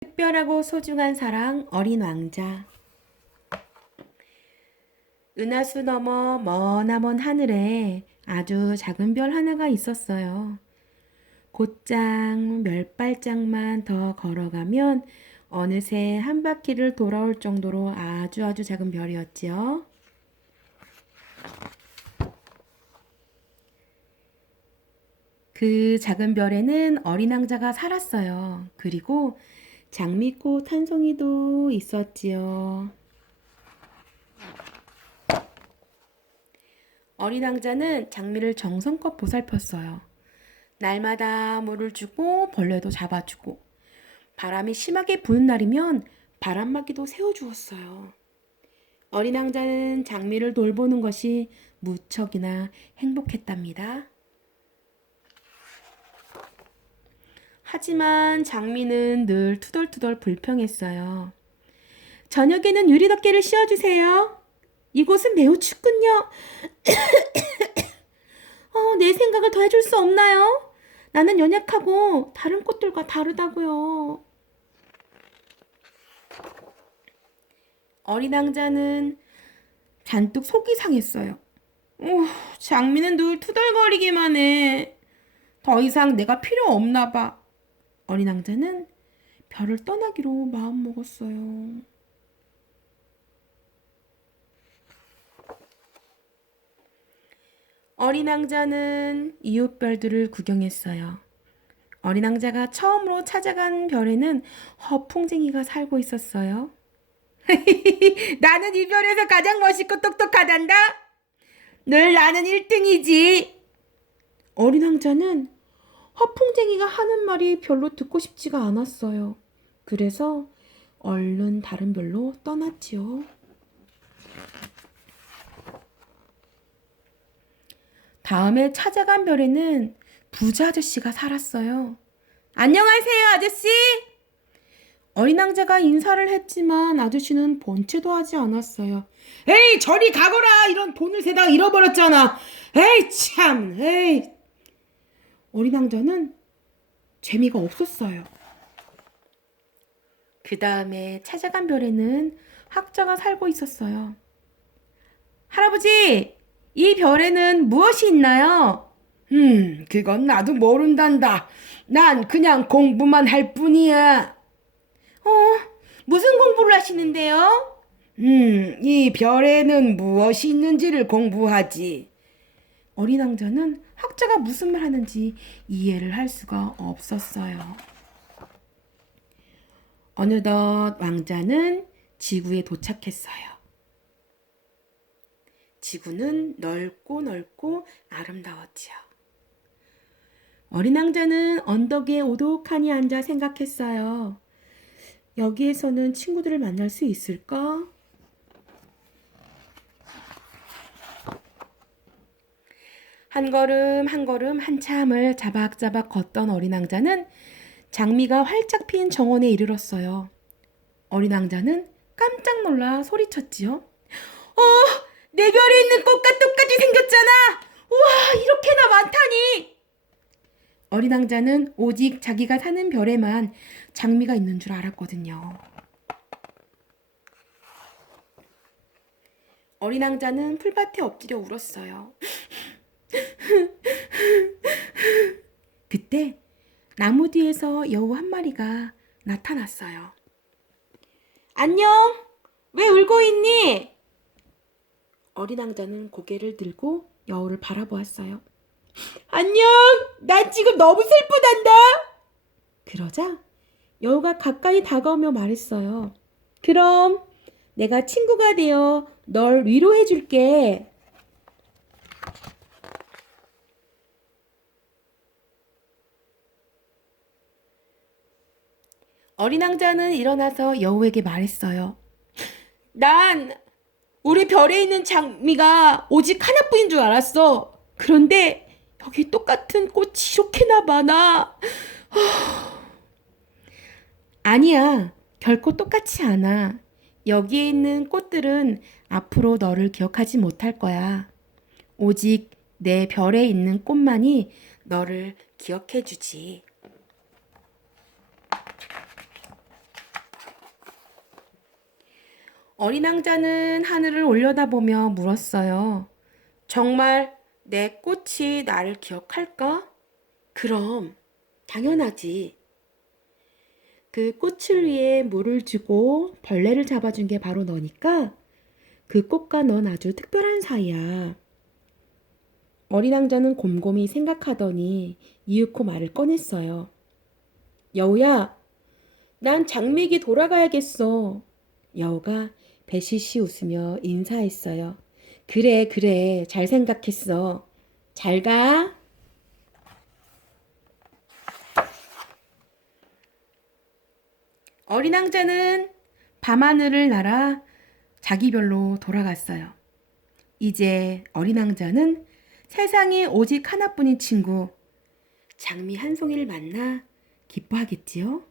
특별하고 소중한 사랑 어린 왕자 은하수 너머 머나먼 하늘에 아주 작은 별 하나가 있었어요. 곧장 몇 발짝만 더 걸어가면 어느새 한 바퀴를 돌아올 정도로 아주 아주 작은 별이었지요. 그 작은 별에는 어린 왕자가 살았어요. 그리고 장미꽃 한 송이도 있었지요. 어린 왕자는 장미를 정성껏 보살폈어요. 날마다 물을 주고 벌레도 잡아주고 바람이 심하게 부는 날이면 바람막이도 세워주었어요. 어린 왕자는 장미를 돌보는 것이 무척이나 행복했답니다. 하지만 장미는 늘 투덜투덜 불평했어요. 저녁에는 유리 덮개를 씌워주세요. 이곳은 매우 춥군요. 어, 내 생각을 더 해줄 수 없나요? 나는 연약하고 다른 꽃들과 다르다고요. 어린 왕자는 잔뜩 속이 상했어요. 오, 장미는 늘 투덜거리기만 해. 더 이상 내가 필요 없나 봐. 어린 왕자는 별을 떠나기로 마음먹었어요. 어린 왕자는 이웃 별들을 구경했어요. 어린 왕자가 처음으로 찾아간 별에는 허풍쟁이가 살고 있었어요. 나는 이 별에서 가장 멋있고 똑똑하단다. 늘 나는 1등이지. 어린 왕자는 허풍쟁이가 하는 말이 별로 듣고 싶지가 않았어요. 그래서 얼른 다른 별로 떠났지요. 다음에 찾아간 별에는 부자 아저씨가 살았어요. 안녕하세요, 아저씨. 어린 왕자가 인사를 했지만 아저씨는 본체도 하지 않았어요. 에이, 저리 가거라! 이런 돈을 세다가 잃어버렸잖아. 에이, 참, 에이. 어린 왕자는 재미가 없었어요. 그 다음에 찾아간 별에는 학자가 살고 있었어요. 할아버지, 이 별에는 무엇이 있나요? 음, 그건 나도 모른단다. 난 그냥 공부만 할 뿐이야. 어, 무슨 공부를 하시는데요? 음, 이 별에는 무엇이 있는지를 공부하지. 어린 왕자는 학자가 무슨 말 하는지 이해를 할 수가 없었어요. 어느덧 왕자는 지구에 도착했어요. 지구는 넓고 넓고 아름다웠지요. 어린 왕자는 언덕에 오독하니 앉아 생각했어요. 여기에서는 친구들을 만날 수 있을까? 한 걸음 한 걸음 한참을 자박자박 걷던 어린 왕자는 장미가 활짝 핀 정원에 이르렀어요. 어린 왕자는 깜짝 놀라 소리쳤지요. 어, 내 별에 있는 꽃과 똑같이 생겼잖아. 우와, 이렇게나 많다니. 어린 왕자는 오직 자기가 사는 별에만 장미가 있는 줄 알았거든요. 어린 왕자는 풀밭에 엎드려 울었어요. 그때 나무 뒤에서 여우 한 마리가 나타났어요. 안녕! 왜 울고 있니? 어린 왕자는 고개를 들고 여우를 바라보았어요. 안녕! 난 지금 너무 슬프단다! 그러자 여우가 가까이 다가오며 말했어요. 그럼 내가 친구가 되어 널 위로해 줄게. 어린 왕자는 일어나서 여우에게 말했어요. 난 우리 별에 있는 장미가 오직 하나뿐인 줄 알았어. 그런데 여기 똑같은 꽃이 이렇게나 많아. 아니야. 결코 똑같지 않아. 여기에 있는 꽃들은 앞으로 너를 기억하지 못할 거야. 오직 내 별에 있는 꽃만이 너를 기억해 주지. 어린 왕자는 하늘을 올려다보며 물었어요. 정말 내 꽃이 나를 기억할까? 그럼, 당연하지. 그 꽃을 위해 물을 주고 벌레를 잡아준 게 바로 너니까 그 꽃과 넌 아주 특별한 사이야. 어린 왕자는 곰곰이 생각하더니 이윽고 말을 꺼냈어요. 여우야, 난 장미기 돌아가야겠어. 여우가 배시시 웃으며 인사했어요. 그래, 그래. 잘 생각했어. 잘 가. 어린 왕자는 밤하늘을 날아 자기 별로 돌아갔어요. 이제 어린 왕자는 세상에 오직 하나뿐인 친구, 장미 한 송이를 만나 기뻐하겠지요?